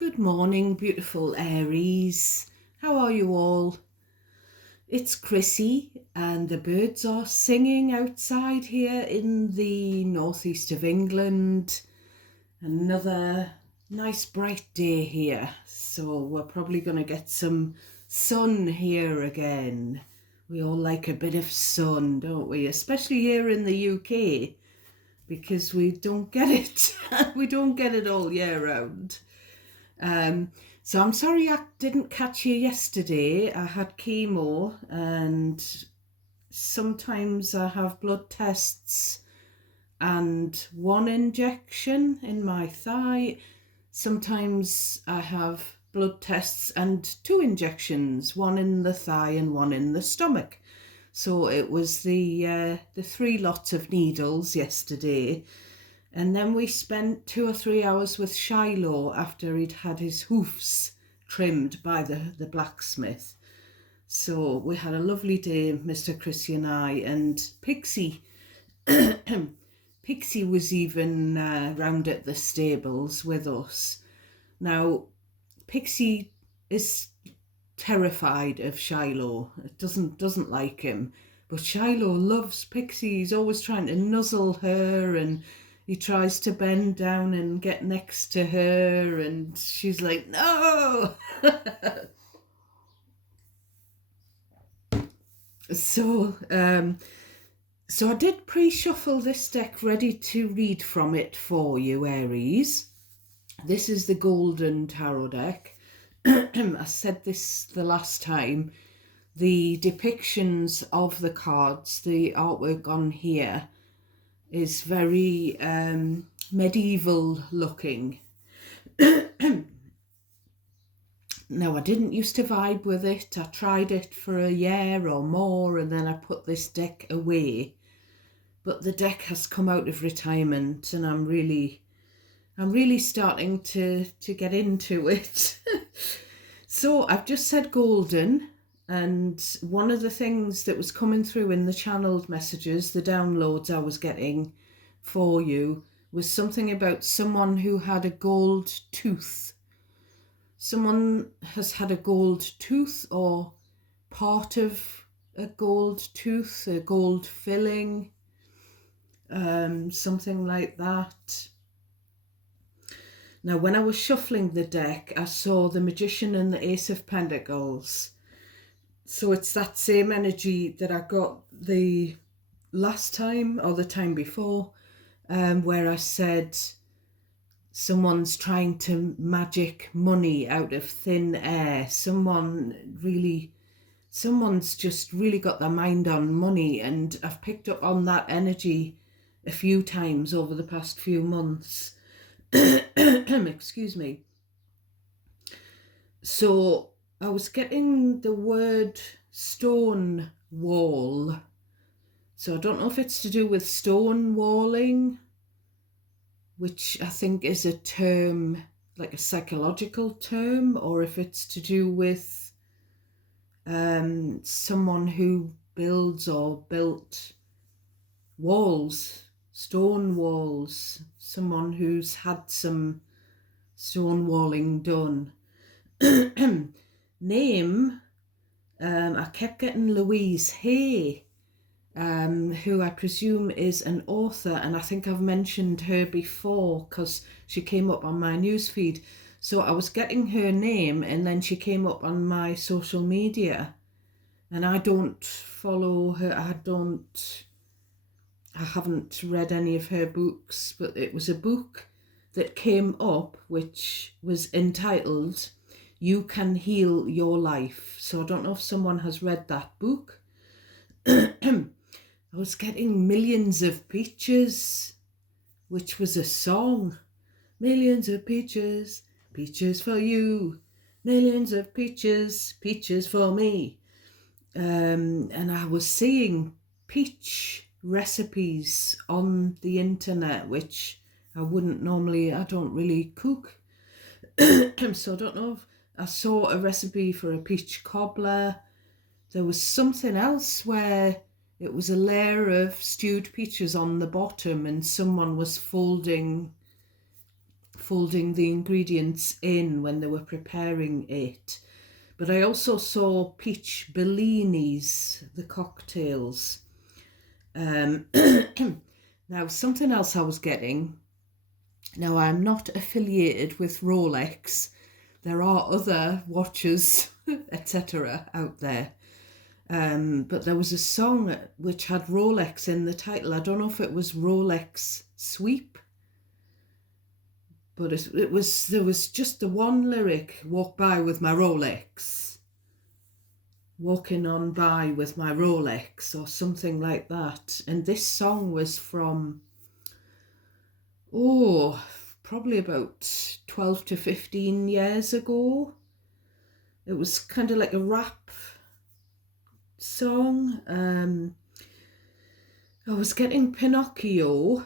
Good morning, beautiful Aries. How are you all? It's Chrissy, and the birds are singing outside here in the northeast of England. Another nice bright day here, so we're probably going to get some sun here again. We all like a bit of sun, don't we? Especially here in the UK, because we don't get it. We don't get it all year round. Um, so I'm sorry I didn't catch you yesterday. I had chemo, and sometimes I have blood tests and one injection in my thigh. Sometimes I have blood tests and two injections, one in the thigh and one in the stomach. So it was the three lots of needles yesterday. And then we spent 2 or 3 hours with Shiloh after he'd had his hoofs trimmed by the blacksmith. So we had a lovely day, Mr. Chrissy and I, and Pixie. Pixie was even round at the stables with us. Now, Pixie is terrified of Shiloh. It doesn't like him. But Shiloh loves Pixie. He's always trying to nuzzle her, and he tries to bend down and get next to her, and she's like, no. so so I did pre-shuffle this deck ready to read from it for you, Aries. This is the Golden Tarot deck. I said this the last time. The depictions of the cards, the artwork on here, is very medieval looking. Now, I didn't used to vibe with it. I tried it for a year or more, and then I put this deck away. But the deck has come out of retirement, and I'm really starting to get into it. So I've just said golden, and one of the things that was coming through in the channeled messages, the downloads I was getting for you, was something about someone who had a gold tooth. Someone has had a gold tooth, or part of a gold tooth, a gold filling, something like that. Now, when I was shuffling the deck, I saw the Magician and the Ace of Pentacles. So it's that same energy that I got the last time or the time before, where I said someone's trying to magic money out of thin air. Someone's just really got their mind on money, and I've picked up on that energy a few times over the past few months. Excuse me. So I was getting the word stone wall. So I don't know if it's to do with stone walling, which I think is a term, like a psychological term, or if it's to do with someone who builds or built walls, stone walls, someone who's had some stone walling done. Name, I kept getting Louise Hay, who I presume is an author, and I think I've mentioned her before because she came up on my newsfeed. So I was getting her name, and then she came up on my social media, and I don't follow her. I haven't read any of her books, but it was a book that came up which was entitled You Can Heal Your Life. So I don't know if someone has read that book. I was getting Millions of Peaches, which was a song. Millions of peaches, peaches for you. Millions of peaches, peaches for me. And I was seeing peach recipes on the internet, which I don't really cook. So I don't know if I saw a recipe for a peach cobbler. There was something else where it was a layer of stewed peaches on the bottom, and someone was folding folding the ingredients in when they were preparing it. But I also saw peach bellinis, the cocktails. Now, something else I was getting. Now, I'm not affiliated with Rolex. There are other watches, etc., out there. But there was a song which had Rolex in the title. I don't know if it was Rolex Sweep, but there was just the one lyric, walk by with my Rolex, walking on by with my Rolex, or something like that. And this song was from, probably about 12 to 15 years ago. It was kind of like a rap song. I was getting Pinocchio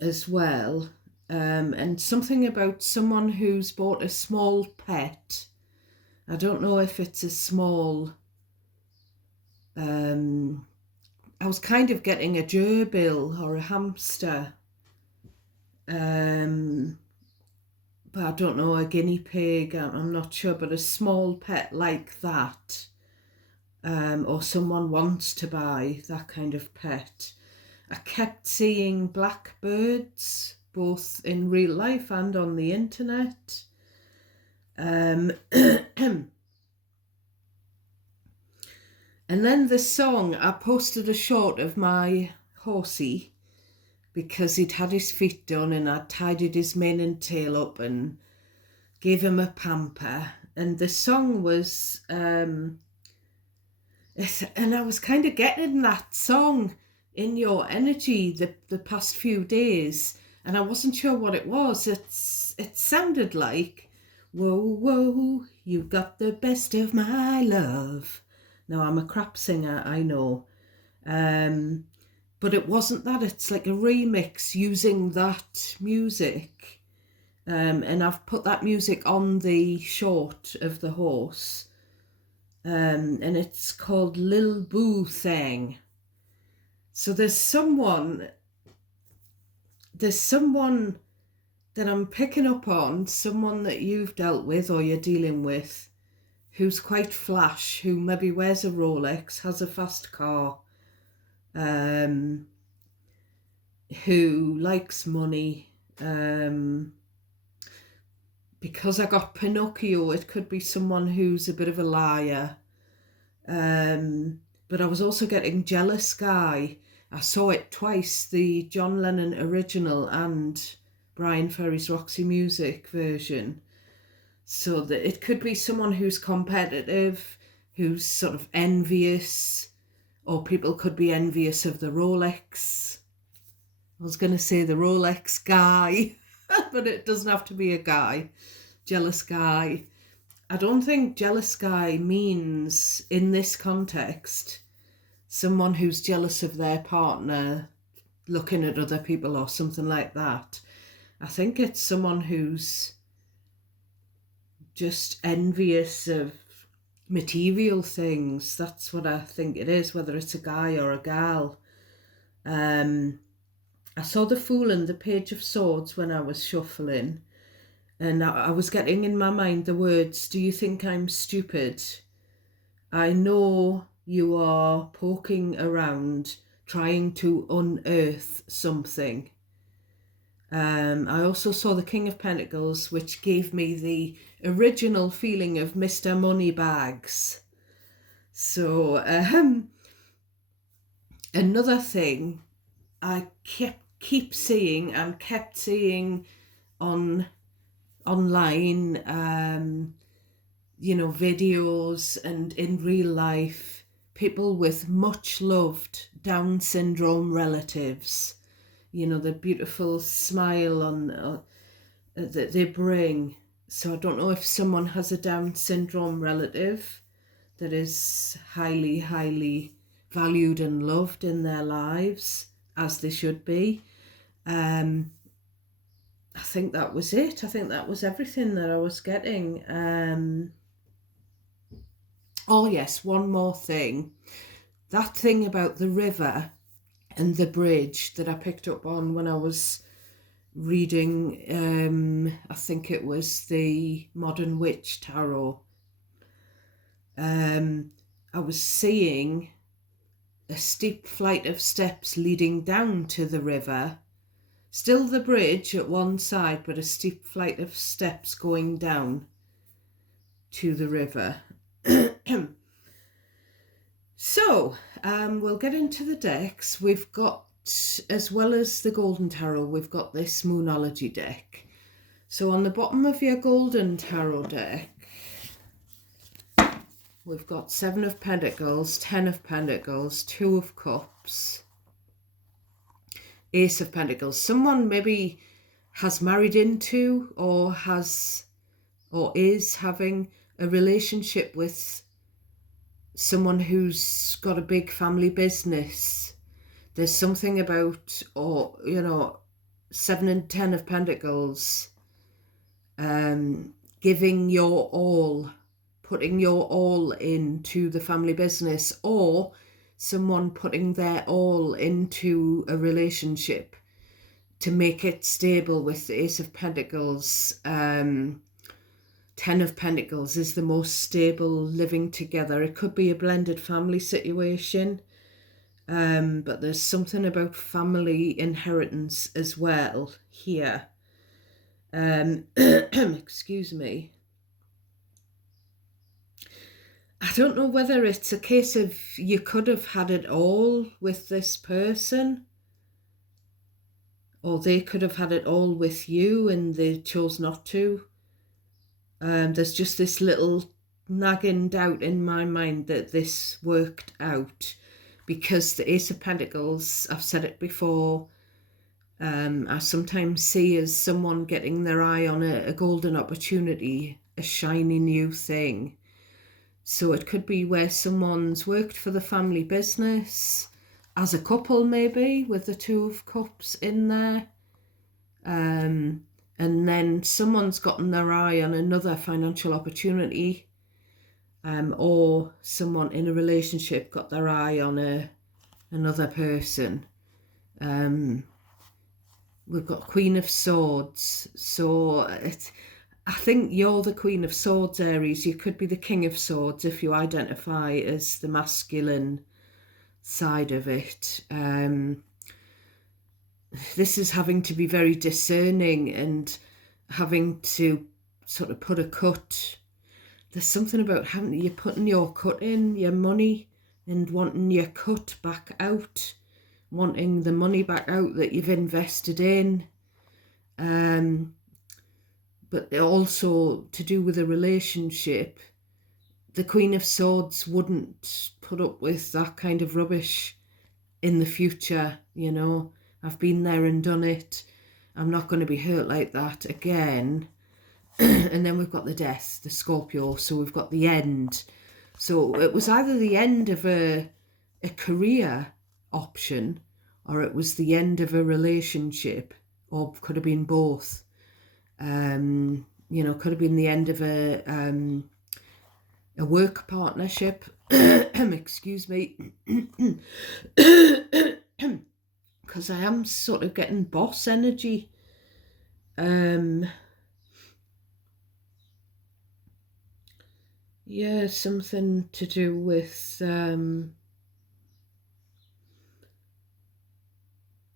as well, and something about someone who's bought a small pet. I don't know if it's a small. I was kind of getting a gerbil or a hamster, but I don't know, a guinea pig. I'm not sure, but a small pet like that. Or someone wants to buy that kind of pet. I kept seeing blackbirds, both in real life and on the internet. And then the song, I posted a shot of my horsey because he'd had his feet done, and I'd tidied his mane and tail up and gave him a pamper. And the song was... and I was kind of getting that song in your energy the past few days, and I wasn't sure what it was. It sounded like, whoa, whoa, you got the best of my love. Now, I'm a crap singer, I know, but it wasn't that. It's like a remix using that music, and I've put that music on the short of the horse. And it's called Lil Boo Thing. So there's someone that I'm picking up on, someone that you've dealt with or you're dealing with, who's quite flash, who maybe wears a Rolex, has a fast car, who likes money. Because I got Pinocchio, it could be someone who's a bit of a liar. But I was also getting Jealous Guy. I saw it twice, the John Lennon original and Brian Ferry's Roxy Music version. So that it could be someone who's competitive, who's sort of envious, or people could be envious of the Rolex. I was going to say the Rolex guy, but it doesn't have to be a guy. Jealous guy. I don't think jealous guy means, in this context, someone who's jealous of their partner looking at other people or something like that. I think it's someone who's just envious of material things. That's what I think it is, whether it's a guy or a gal. I saw the Fool and the Page of Swords when I was shuffling, and I was getting in my mind the words, do you think I'm stupid? I know you are poking around trying to unearth something. I also saw the King of Pentacles, which gave me the original feeling of Mr. Moneybags. So another thing I kept seeing on online, videos and in real life, people with much loved Down syndrome relatives, the beautiful smile on that they bring. So I don't know if someone has a Down syndrome relative that is highly, highly valued and loved in their lives, as they should be. I think that was it. I think that was everything that I was getting. Oh yes, one more thing. That thing about the river and the bridge that I picked up on when I was reading, I think it was the Modern Witch Tarot. I was seeing a steep flight of steps leading down to the river. Still the bridge at one side, but a steep flight of steps going down to the river. So, we'll get into the decks. We've got, as well as the Golden Tarot, we've got this Moonology deck. So on the bottom of your Golden Tarot deck, we've got 7 of Pentacles, 10 of Pentacles, 2 of Cups, Ace of Pentacles. Someone maybe has married into or is having a relationship with someone who's got a big family business. There's something about, or 7 and 10 of Pentacles, giving your all, putting your all into the family business, or someone putting their all into a relationship to make it stable. With the Ace of Pentacles, 10 of Pentacles is the most stable, living together. It could be a blended family situation, but there's something about family inheritance as well here. Excuse me. I don't know whether it's a case of you could have had it all with this person, or they could have had it all with you and they chose not to. There's just this little nagging doubt in my mind that this worked out, because the Ace of Pentacles, I've said it before, I sometimes see as someone getting their eye on a golden opportunity, a shiny new thing. So it could be where someone's worked for the family business as a couple, maybe, with the 2 of Cups in there. And then someone's gotten their eye on another financial opportunity, or someone in a relationship got their eye on another person. We've got Queen of Swords. So I think you're the Queen of Swords, Aries. You could be the King of Swords if you identify as the masculine side of it. This is having to be very discerning and having to sort of put a cut. There's something about you putting your cut in, your money, and wanting your cut back out, wanting the money back out that you've invested in. But also to do with a relationship. The Queen of Swords wouldn't put up with that kind of rubbish in the future, I've been there and done it. I'm not going to be hurt like that again. And then we've got the Death, the Scorpio, so we've got the end. So it was either the end of a career option, or it was the end of a relationship, or could have been both. Could have been the end of a work partnership. Excuse me. Because I am sort of getting boss energy. Yeah, something to do with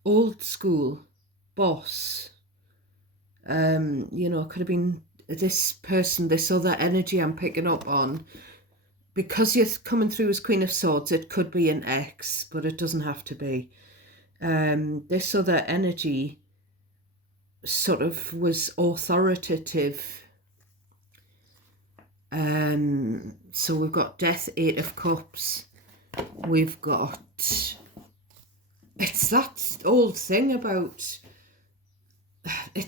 old school boss. Could have been this person, this other energy I'm picking up on. Because you're coming through as Queen of Swords, it could be an ex, but it doesn't have to be. This other energy sort of was authoritative. So we've got Death, 8 of Cups. We've got... It's that old thing about... I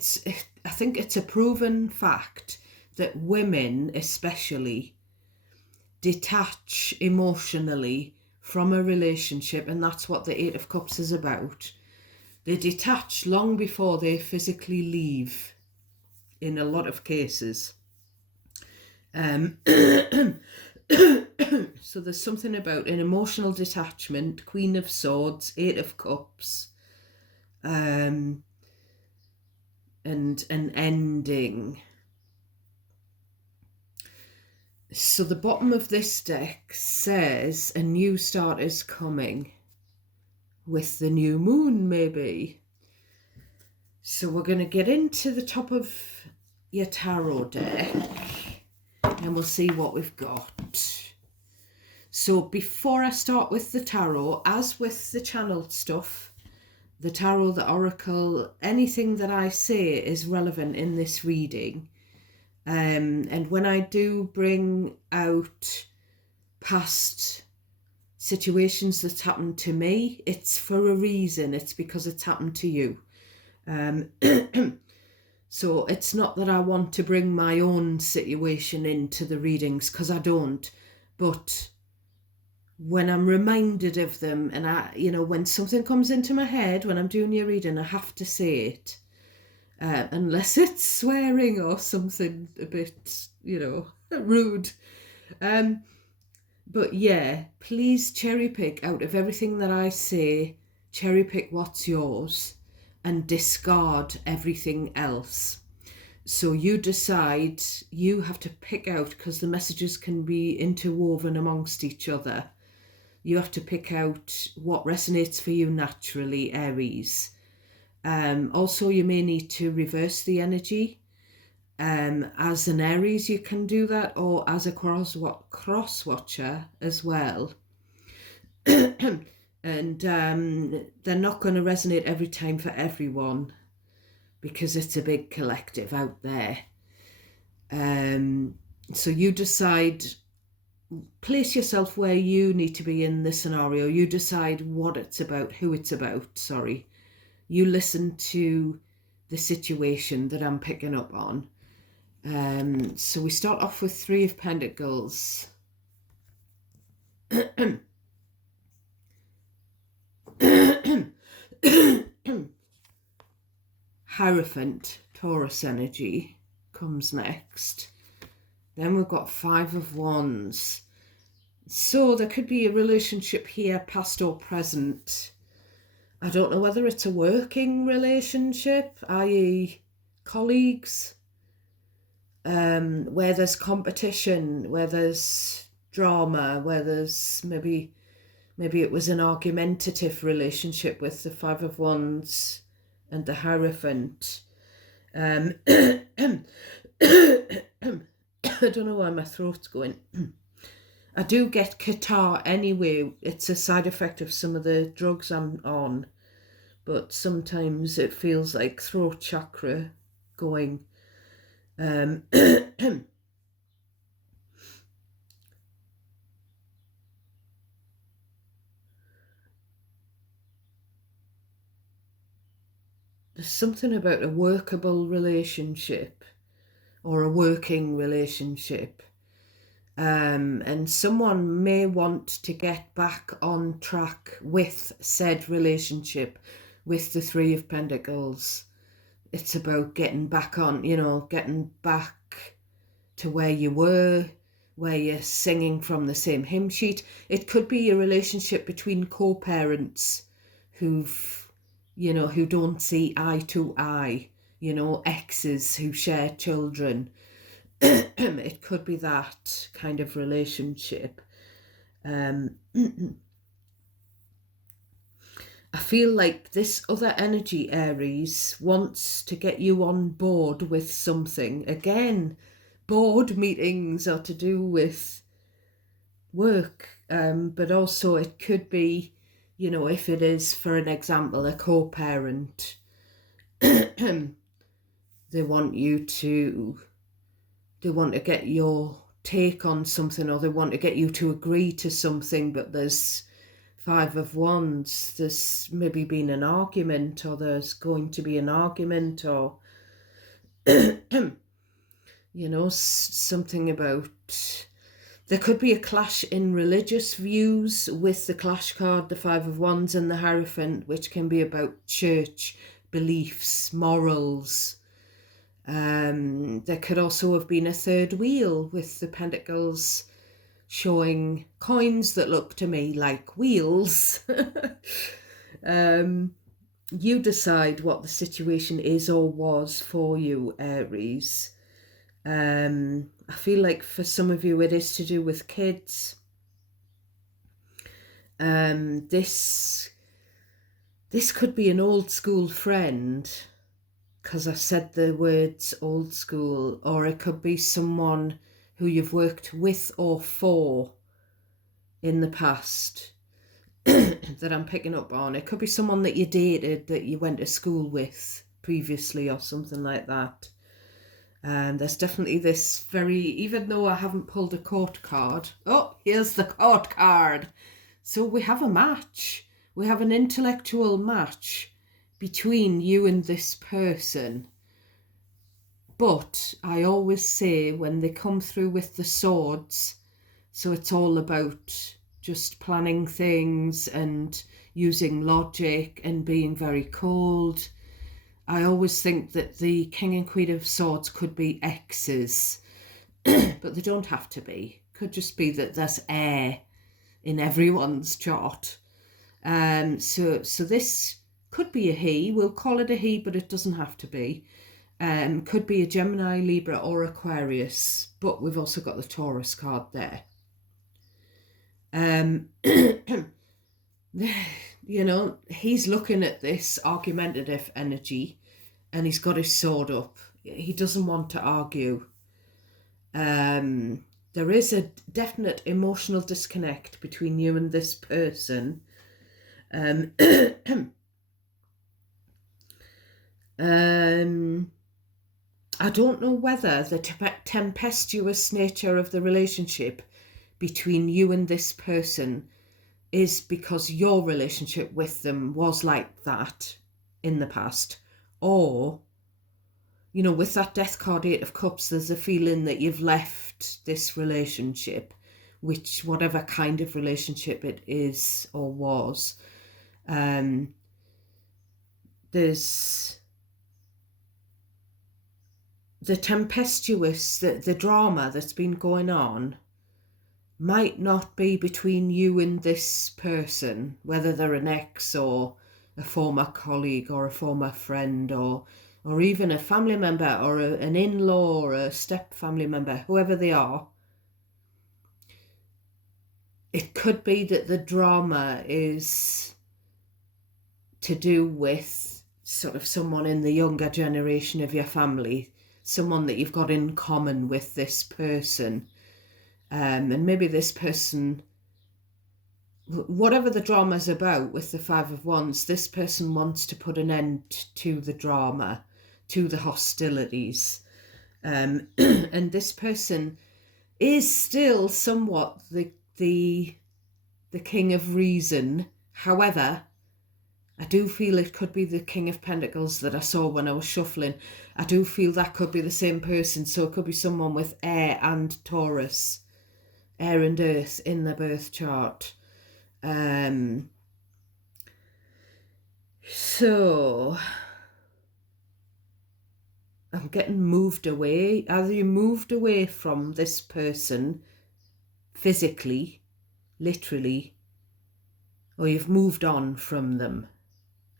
think it's a proven fact that women especially detach emotionally from a relationship, and that's what the 8 of Cups is about. They detach long before they physically leave, in a lot of cases. So there's something about an emotional detachment, Queen of Swords, 8 of Cups. and an ending. So the bottom of this deck says a new start is coming with the new moon, maybe. So we're going to get into the top of your tarot deck and we'll see what we've got. So before I start with the tarot, as with the channeled stuff, the tarot, the oracle, anything that I say is relevant in this reading. And when I do bring out past situations that's happened to me, it's for a reason. It's because it's happened to you. So it's not that I want to bring my own situation into the readings, because I don't. But when I'm reminded of them, and when something comes into my head when I'm doing your reading, I have to say it. Unless it's swearing or something a bit, rude. But yeah, please cherry pick out of everything that I say, cherry pick what's yours and discard everything else. So you decide, you have to pick out, because the messages can be interwoven amongst each other. You have to pick out what resonates for you naturally, Aries. Also, you may need to reverse the energy. As an Aries, you can do that, or as a cross watcher as well. And they're not going to resonate every time for everyone, because it's a big collective out there. So you decide, place yourself where you need to be in the scenario. You decide what it's about, who it's about, sorry. You listen to the situation that I'm picking up on. So we start off with Three of Pentacles. Hierophant, Taurus energy, comes next. Then we've got Five of Wands. So there could be a relationship here, past or present. I don't know whether it's a working relationship, i.e. colleagues, where there's competition, where there's drama, where there's maybe it was an argumentative relationship with the Five of Wands and the Hierophant. I don't know why my throat's going. I do get catarrh anyway. It's a side effect of some of the drugs I'm on. But sometimes it feels like throat chakra going. There's something about a workable relationship or a working relationship. And someone may want to get back on track with said relationship with the Three of Pentacles. It's about getting back on, getting back to where you were, where you're singing from the same hymn sheet. It could be a relationship between co-parents who don't see eye to eye, exes who share children. It could be that kind of relationship. I feel like this other energy, Aries, wants to get you on board with something. Again, board meetings are to do with work, but also it could be, if it is, for an example, a co-parent, they want to get your take on something, or they want to get you to agree to something, but there's Five of Wands, there's maybe been an argument, or there's going to be an argument, or something about, there could be a clash in religious views with the clash card, the Five of Wands and the Hierophant, which can be about church beliefs, morals. There could also have been a third wheel with the Pentacles showing coins that look to me like wheels. You decide what the situation is or was for you, Aries. I feel like for some of you it is to do with kids. This could be an old school friend, because I said the words old school, or it could be someone who you've worked with or for in the past that I'm picking up on. It could be someone that you dated, that you went to school with previously or something like that. There's definitely this very, even though I haven't pulled a court card. Oh, here's the court card. So we have a match. We have an intellectual match between you and this person. But I always say when they come through with the swords, so it's all about just planning things and using logic and being very cold. I always think that the King and Queen of Swords could be X's, but they don't have to be. Could just be that there's air in everyone's chart. So this could be a he. We'll call it a he, but it doesn't have to be. Could be a Gemini, Libra, or Aquarius, but we've also got the Taurus card there. You know, he's looking at this argumentative energy and he's got his sword up. He doesn't want to argue. There is a definite emotional disconnect between you and this person. I don't know whether the tempestuous nature of the relationship between you and this person is because your relationship with them was like that in the past, or, you know, with that Death card, Eight of Cups, there's a feeling that you've left this relationship, which whatever kind of relationship it is or was. There's the tempestuous, the drama that's been going on might not be between you and this person, whether they're an ex or a former colleague or a former friend or even a family member or an in-law or a step family member, whoever they are. It could be that the drama is to do with sort of someone in the younger generation of your family, someone that you've got in common with this person. And maybe this person, whatever the drama's about with the Five of Wands, this person wants to put an end to the drama, to the hostilities. And this person is still somewhat the King of Reason. However, I do feel it could be the King of Pentacles that I saw when I was shuffling. I do feel that could be the same person. So it could be someone with air and Taurus, air and earth in the birth chart. So I'm getting moved away. Either you moved away from this person physically, literally, or you've moved on from them.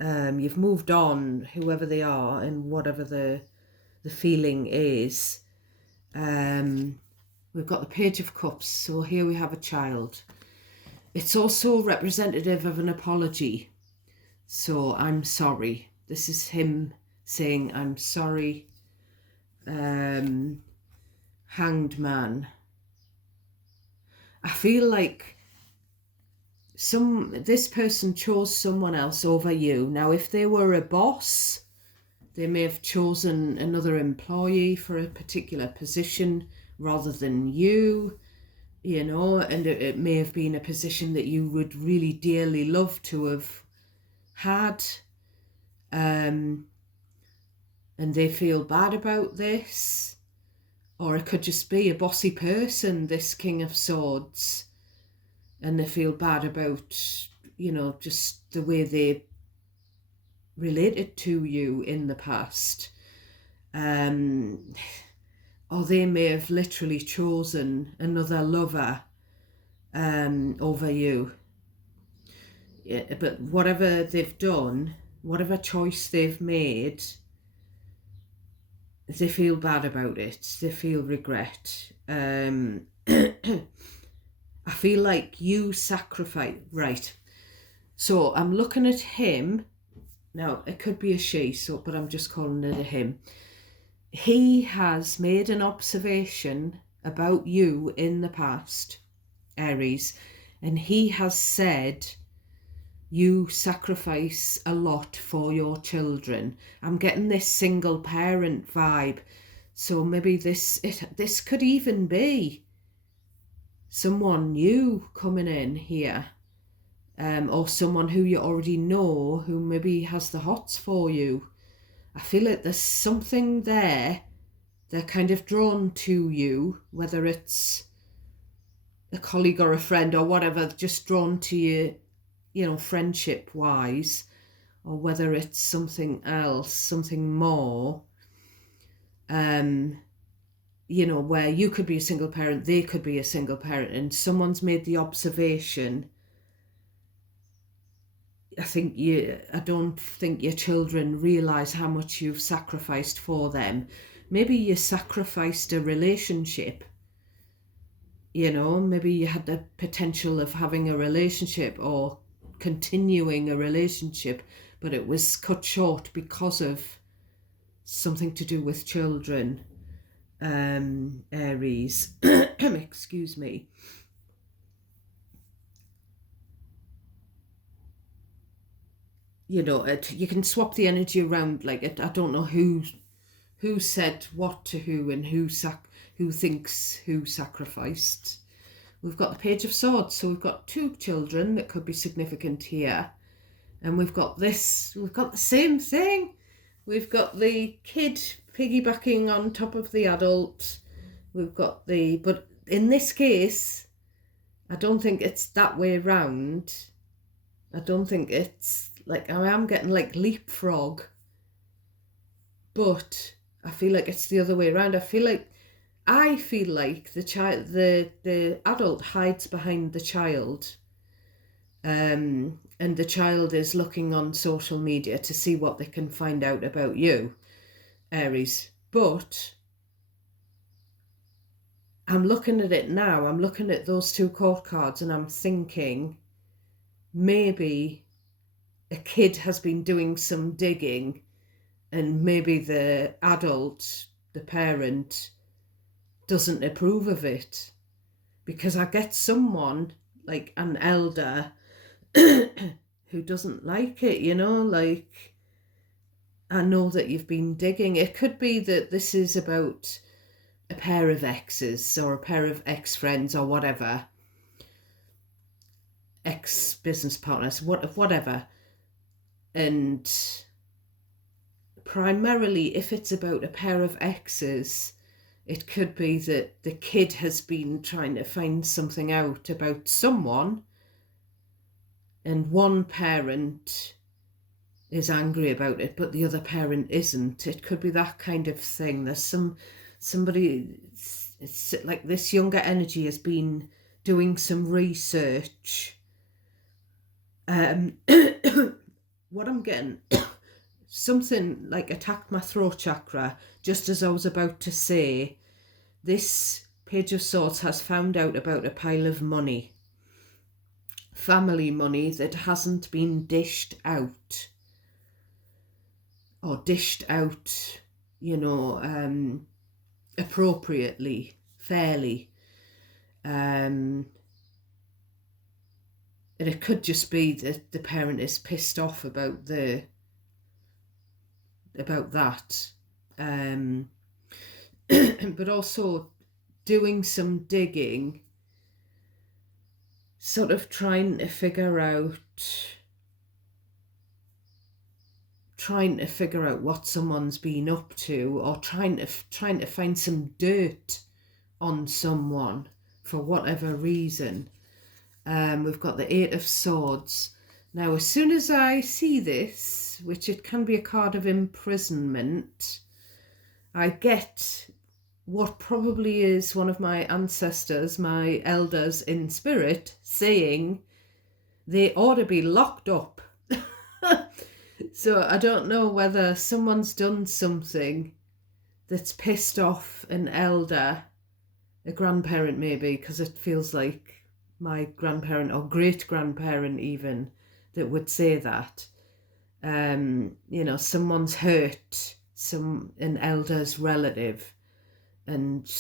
You've moved on, whoever they are, and whatever the feeling is. We've got the Page of Cups, so here we have a child. It's also representative of an apology. So I'm sorry. This is him saying, I'm sorry. Hanged Man. I feel like this person chose someone else over you. Now, if they were a boss, they may have chosen another employee for a particular position rather than you, you know, and it may have been a position that you would really dearly love to have had. And they feel bad about this. Or it could just be a bossy person, this King of Swords, and they feel bad about, you know, just the way they related to you in the past. Or they may have literally chosen another lover over you. Yeah, but whatever they've done, whatever choice they've made, they feel bad about it. They feel regret. I feel like you sacrifice. Right. So I'm looking at him. Now, it could be a she, but I'm just calling it a him. He has made an observation about you in the past, Aries, and he has said you sacrifice a lot for your children. I'm getting this single parent vibe. So maybe this could even be someone new coming in here, or someone who you already know who maybe has the hots for you. I feel like there's something there. They're kind of drawn to you, whether it's a colleague or a friend or whatever, just drawn to you, friendship wise, or whether it's something else, something more, where you could be a single parent, they could be a single parent, and someone's made the observation. I don't think your children realise how much you've sacrificed for them. Maybe you sacrificed a relationship. Maybe you had the potential of having a relationship or continuing a relationship, but it was cut short because of something to do with children, Aries. Excuse me. You can swap the energy around. Like, I don't know who said what to who and who thinks who sacrificed. We've got the Page of Swords, so we've got two children that could be significant here. And we've got the same thing. We've got the kid piggybacking on top of the adult. But in this case, I don't think it's that way round. I don't think it's like, I am getting like leapfrog, but I feel like it's the other way around. I feel like the adult hides behind the child, and the child is looking on social media to see what they can find out about you, Aries. But I'm looking at it now, I'm looking at those two court cards, and I'm thinking maybe a kid has been doing some digging, and maybe the adult, the parent, doesn't approve of it, because I get someone like an elder who doesn't like it, like, I know that you've been digging. It could be that this is about a pair of exes or a pair of ex-friends or whatever, ex-business partners, whatever. And primarily, if it's about a pair of exes, it could be that the kid has been trying to find something out about someone, and one parent is angry about it, but the other parent isn't. It could be that kind of thing. There's somebody, it's like this younger energy has been doing some research. What I'm getting, something like attacked my throat chakra just as I was about to say, this Page of Swords has found out about a pile of money, family money that hasn't been dished out, appropriately, fairly. And it could just be that the parent is pissed off about that. But also doing some digging, sort of trying to figure out what someone's been up to, or trying to find some dirt on someone for whatever reason. We've got the Eight of Swords. Now, as soon as I see this, which it can be a card of imprisonment, I get what probably is one of my ancestors, my elders in spirit, saying they ought to be locked up. So I don't know whether someone's done something that's pissed off an elder, a grandparent maybe, because it feels like my grandparent or great grandparent even that would say that. Someone's hurt an elder's relative, and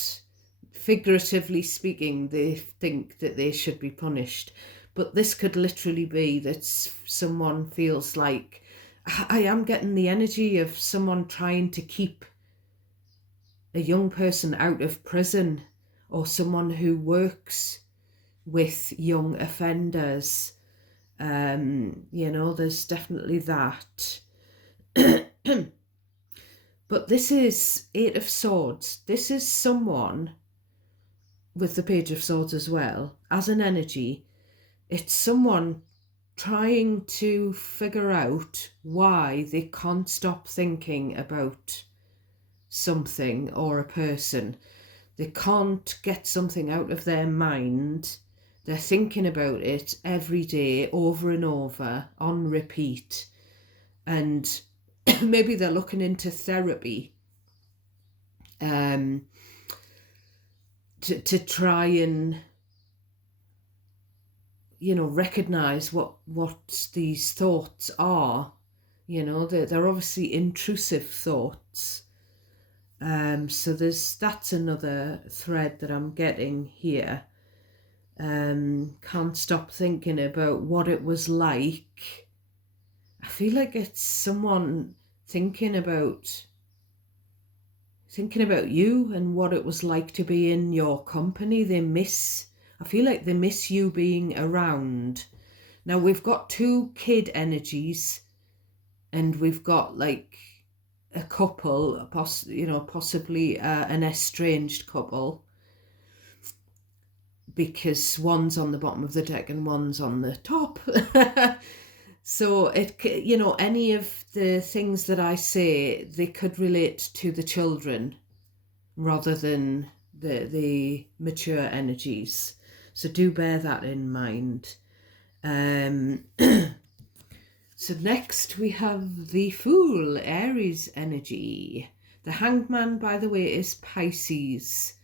figuratively speaking, they think that they should be punished. But this could literally be that someone feels like I am getting the energy of someone trying to keep a young person out of prison, or someone who works with young offenders. There's definitely that. But this is Eight of Swords. This is someone with the Page of Swords as well, as an energy. It's someone trying to figure out why they can't stop thinking about something or a person. They can't get something out of their mind. They're thinking about it every day, over and over, on repeat. And maybe they're looking into therapy to try and recognize what these thoughts are. They're obviously intrusive thoughts. So that's another thread that I'm getting here. Can't stop thinking about what it was like. I feel like it's someone thinking about you and what it was like to be in your company. I feel like they miss you being around. Now we've got two kid energies, and we've got like a couple, possibly an estranged couple, because one's on the bottom of the deck and one's on the top. So any of the things that I say, they could relate to the children rather than the mature energies. So do bear that in mind. So next we have the Fool, Aries energy. The Hanged Man, by the way, is Pisces.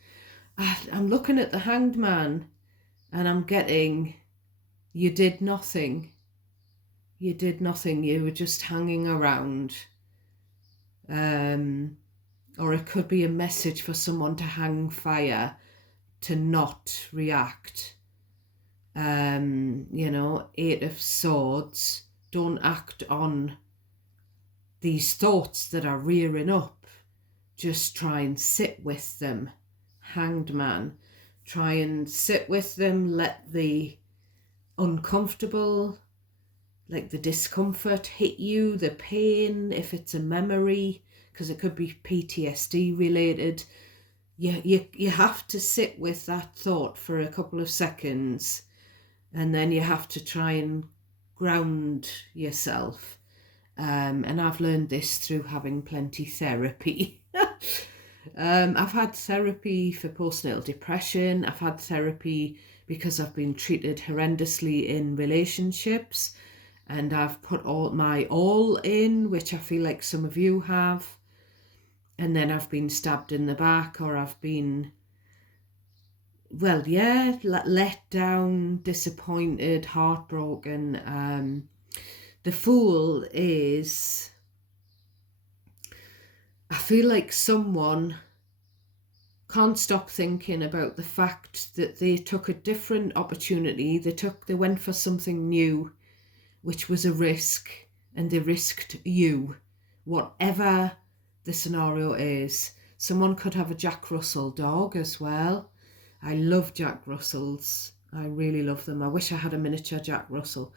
I'm looking at the Hanged Man and I'm getting, you did nothing. You did nothing. You were just hanging around. Or it could be a message for someone to hang fire, to not react. Eight of Swords. Don't act on these thoughts that are rearing up. Just try and sit with them. Hanged Man. Try and sit with them. Let the uncomfortable, like the discomfort, hit you, the pain, if it's a memory, because it could be PTSD related. You have to sit with that thought for a couple of seconds, and then you have to try and ground yourself. And I've learned this through having plenty therapy. I've had therapy for postnatal depression. I've had therapy because I've been treated horrendously in relationships, and I've put all in, which I feel like some of you have. And then I've been stabbed in the back, or I've been, let down, disappointed, heartbroken. The Fool is, I feel like someone can't stop thinking about the fact that they took a different opportunity. They went for something new, which was a risk, and they risked you, whatever the scenario is. Someone could have a Jack Russell dog as well. I love Jack Russells. I really love them. I wish I had a miniature Jack Russell.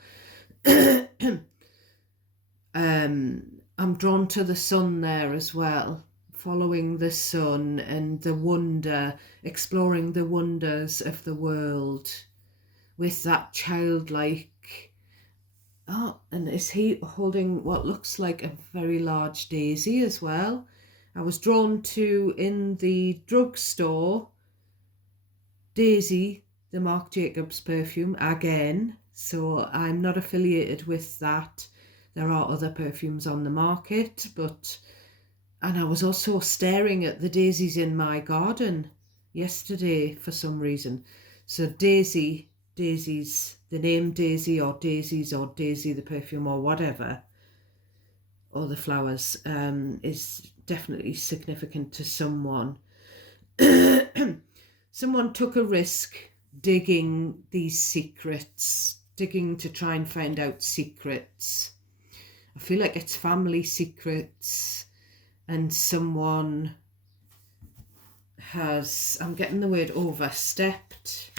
I'm drawn to the sun there as well, following the sun and the wonder, exploring the wonders of the world with that childlike. Oh, and is he holding what looks like a very large daisy as well? I was drawn to, in the drugstore, Daisy, the Marc Jacobs perfume, again. So I'm not affiliated with that. There are other perfumes on the market, and I was also staring at the daisies in my garden yesterday for some reason. So daisies, the name Daisy or daisies or Daisy the perfume or whatever, or the flowers, is definitely significant to someone. Someone took a risk digging these secrets, digging to try and find out secrets. I feel like it's family secrets, and someone has, I'm getting the word overstepped.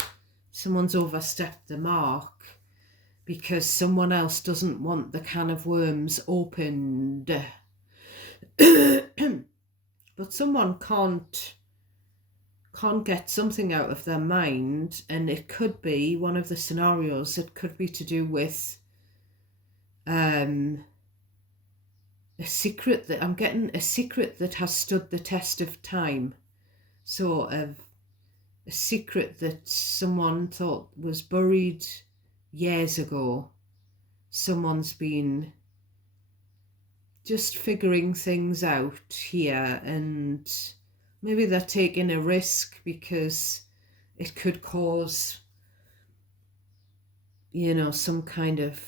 Someone's overstepped the mark because someone else doesn't want the can of worms opened. But someone can't get something out of their mind, and it could be one of the scenarios. It could be to do with a secret that I'm getting, a secret that has stood the test of time. So a secret that someone thought was buried years ago. Someone's been just figuring things out here, and maybe they're taking a risk because it could cause, some kind of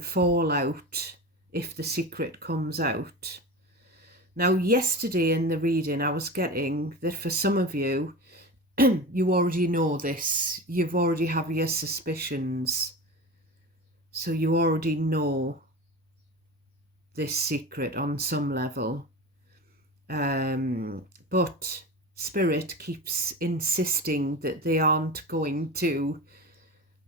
fallout if the secret comes out. Now, yesterday in the reading, I was getting that for some of you, you already know this. You've already have your suspicions. So you already know this secret on some level. But Spirit keeps insisting that they aren't going to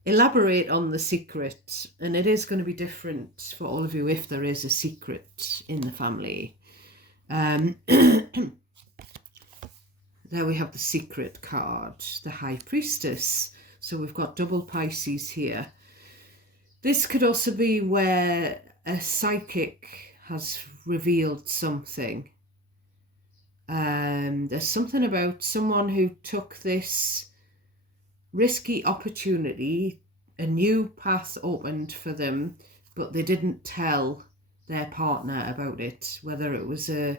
elaborate on the secret, and it is going to be different for all of you if there is a secret in the family. There we have the secret card, the High Priestess. So we've got double Pisces here. This could also be where a psychic has revealed something. There's something about someone who took this risky opportunity, a new path opened for them, but they didn't tell their partner about it, whether it was a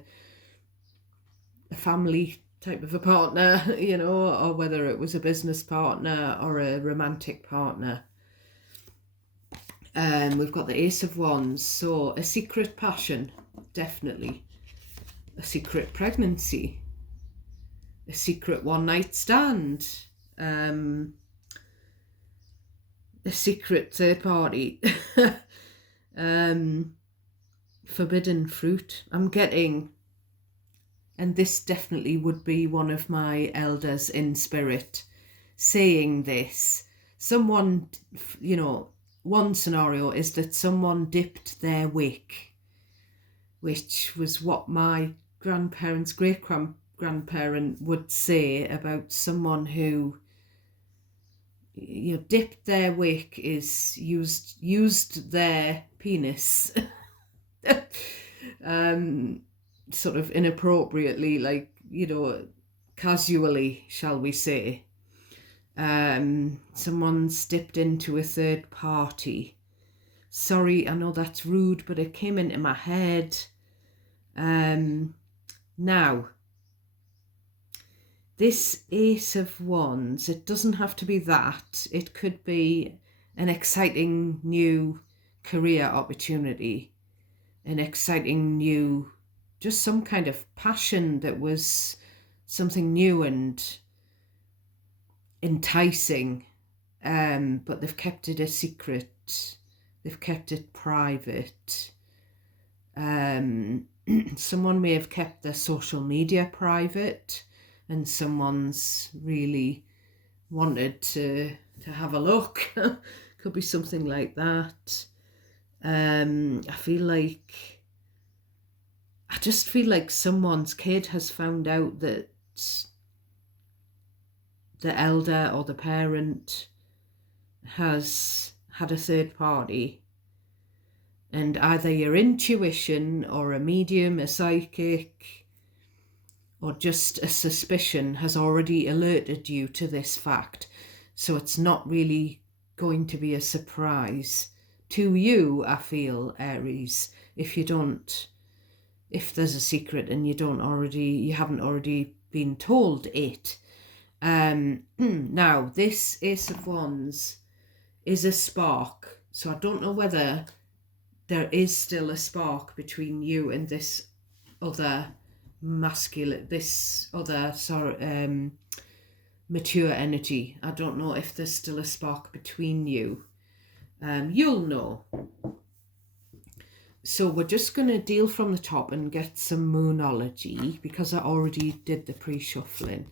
family type of a partner, or whether it was a business partner or a romantic partner. We've got the Ace of Wands, so a secret passion, definitely. A secret pregnancy, a secret one-night stand, a secret third party, forbidden fruit. I'm getting, and this definitely would be one of my elders in spirit saying this. Someone, one scenario is that someone dipped their wick, which was what my grandparents, great-grandparent would say about someone who, dipped their wick is used their penis sort of inappropriately, like, casually, shall we say. Someone's dipped into a third party. Sorry, I know that's rude, but it came into my head. Now, this Ace of Wands, it doesn't have to be that. It could be an exciting new career opportunity, an exciting new, just some kind of passion that was something new and enticing, but they've kept it a secret. They've kept it private. Someone may have kept their social media private, and someone's really wanted to have a look. Could be something like that. I just feel like someone's kid has found out that the elder or the parent has had a third party, and either your intuition or a medium, a psychic, or just a suspicion has already alerted you to this fact. So it's not really going to be a surprise, to you, I feel, Aries, if there's a secret and you haven't already been told it. Now, this Ace of Wands is a spark. So I don't know whether there is still a spark between you and this other mature energy. I don't know if there's still a spark between you. You'll know. So we're just going to deal from the top and get some moonology, because I already did the pre-shuffling.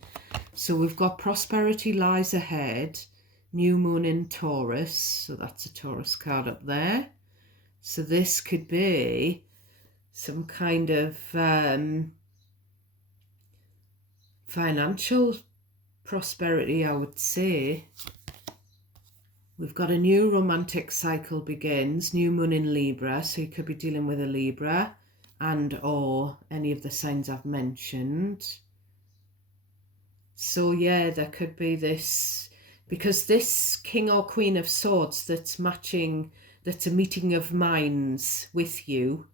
So we've got prosperity lies ahead, new moon in Taurus. So that's a Taurus card up there. So this could be some kind of financial prosperity, I would say. We've got a new romantic cycle begins, new moon in Libra, so you could be dealing with a Libra and or any of the signs I've mentioned. So yeah, there could be this, because this King or Queen of Swords that's a meeting of minds with you.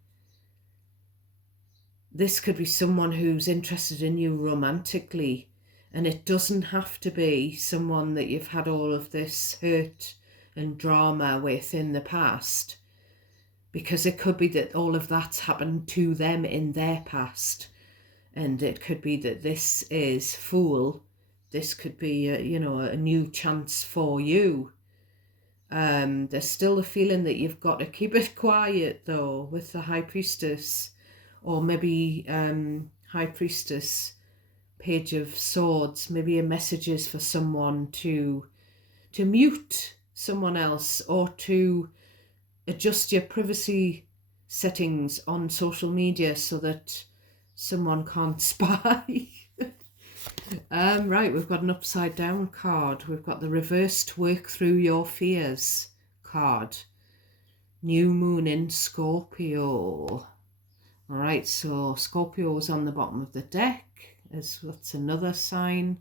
This could be someone who's interested in you romantically. And it doesn't have to be someone that you've had all of this hurt and drama with in the past, because it could be that all of that's happened to them in their past. And it could be that this is Fool. This could be, a new chance for you. There's still a feeling that you've got to keep it quiet, though, with the High Priestess. Or maybe High Priestess, Page of Swords, maybe a message is for someone to mute someone else, or to adjust your privacy settings on social media so that someone can't spy. Right, we've got an upside down card. We've got the reversed work through your fears card. New moon in Scorpio. All right, so Scorpio's on the bottom of the deck. That's another sign.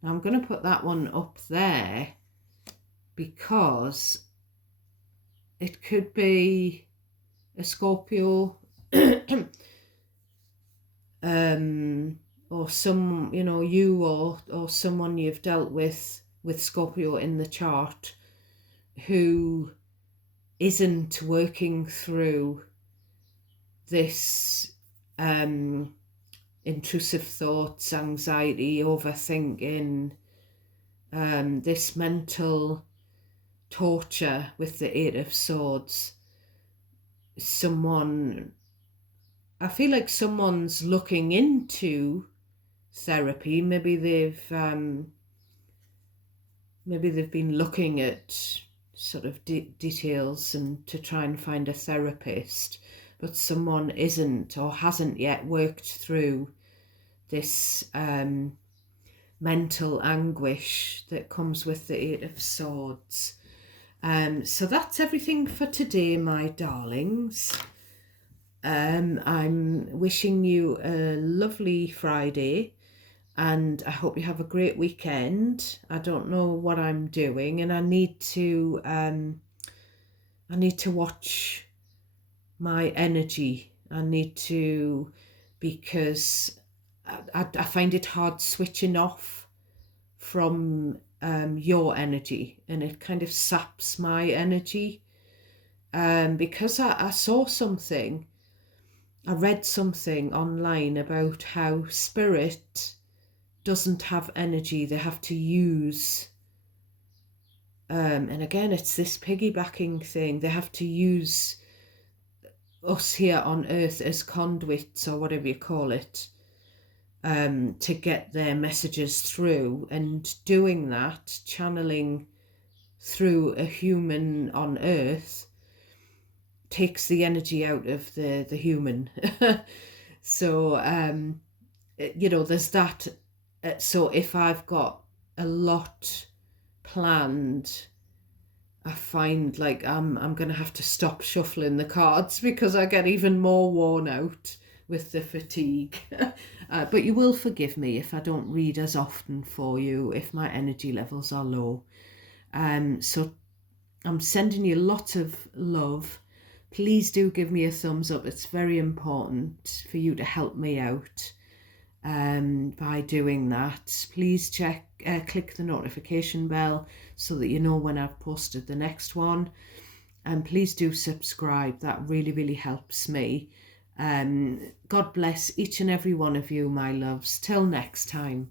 Now I'm going to put that one up there because it could be a Scorpio or some, you or someone you've dealt with Scorpio in the chart who isn't working through this intrusive thoughts, anxiety, overthinking, this mental torture with the Eight of Swords. I feel like someone's looking into therapy. Maybe they've been looking at sort of details and to try and find a therapist, but someone isn't or hasn't yet worked through this mental anguish that comes with the Eight of Swords. So that's everything for today, my darlings. I'm wishing you a lovely Friday, and I hope you have a great weekend. I don't know what I'm doing, and I need to watch my energy. Because I find it hard switching off from your energy, and it kind of saps my energy. Because I read something online about how spirit doesn't have energy. They have to use, and again, it's this piggybacking thing. They have to use us here on earth as conduits, or whatever you call it, to get their messages through. And doing that, channeling through a human on earth, takes the energy out of the human. So there's that. So if I've got a lot planned, I find like I'm going to have to stop shuffling the cards, because I get even more worn out with the fatigue. But you will forgive me if I don't read as often for you, if my energy levels are low. So I'm sending you lots of love. Please do give me a thumbs up. It's very important for you to help me out by doing that. Please click the notification bell so that you know when I've posted the next one. And please do subscribe. That really, really helps me. God bless each and every one of you, my loves. Till next time.